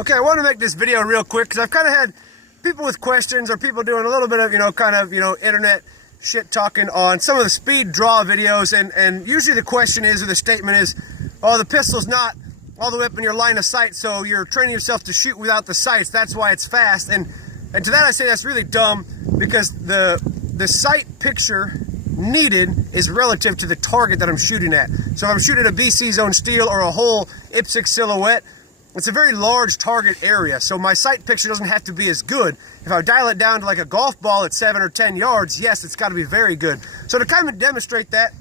Okay, I want to make this video real quick because I've kind of had people with questions or people doing a little bit of, internet shit talking on some of the speed draw videos, and usually the question is, or the statement is, oh, the pistol's not all the way up in your line of sight, so you're training yourself to shoot without the sights, that's why it's fast. And to that I say that's really dumb, because the sight picture needed is relative to the target that I'm shooting at. So if I'm shooting a BC Zone Steel or a whole IPSC silhouette, it's a very large target area, so my sight picture doesn't have to be as good. If I dial it down to like a golf ball at 7 or 10 yards, yes, it's got to be very good. So to kind of demonstrate that,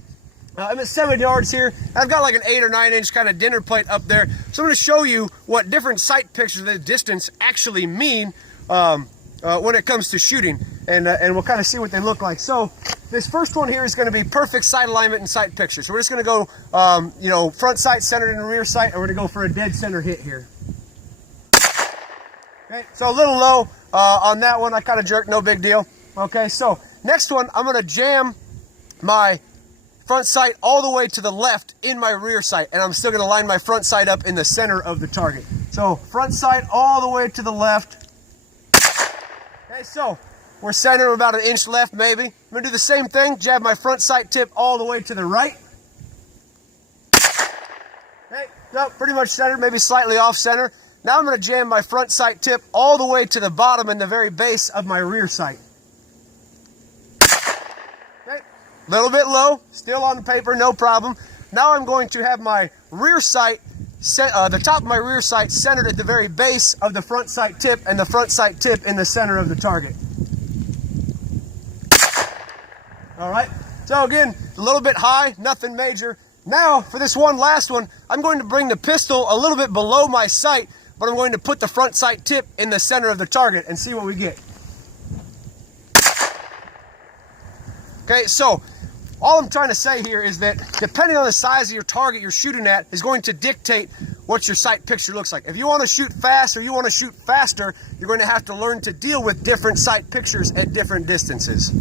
I'm at 7 yards here. I've got like an 8 or 9 inch kind of dinner plate up there. So I'm going to show you what different sight pictures of the distance actually mean when it comes to shooting, and we'll kind of see what they look like. So this first one here is going to be perfect sight alignment and sight picture. So we're just going to go, front sight centered in the rear sight, and we're going to go for a dead center hit here. Okay, so a little low on that one. I kind of jerked, no big deal. Okay, so next one, I'm going to jam my front sight all the way to the left in my rear sight, and I'm still going to line my front sight up in the center of the target. So front sight all the way to the left. Okay, so we're centered about an inch left maybe. I'm going to do the same thing, jab my front sight tip all the way to the right. Okay, so pretty much centered, maybe slightly off center. Now I'm going to jam my front sight tip all the way to the bottom and the very base of my rear sight. Okay, a little bit low, still on the paper, no problem. Now I'm going to have my rear sight, the top of my rear sight centered at the very base of the front sight tip, and the front sight tip in the center of the target. All right, so again, a little bit high, nothing major. Now for this one last one, I'm going to bring the pistol a little bit below my sight, but I'm going to put the front sight tip in the center of the target and see what we get. Okay, so all I'm trying to say here is that depending on the size of your target you're shooting at is going to dictate what your sight picture looks like. If you want to shoot fast or you want to shoot faster, you're going to have to learn to deal with different sight pictures at different distances.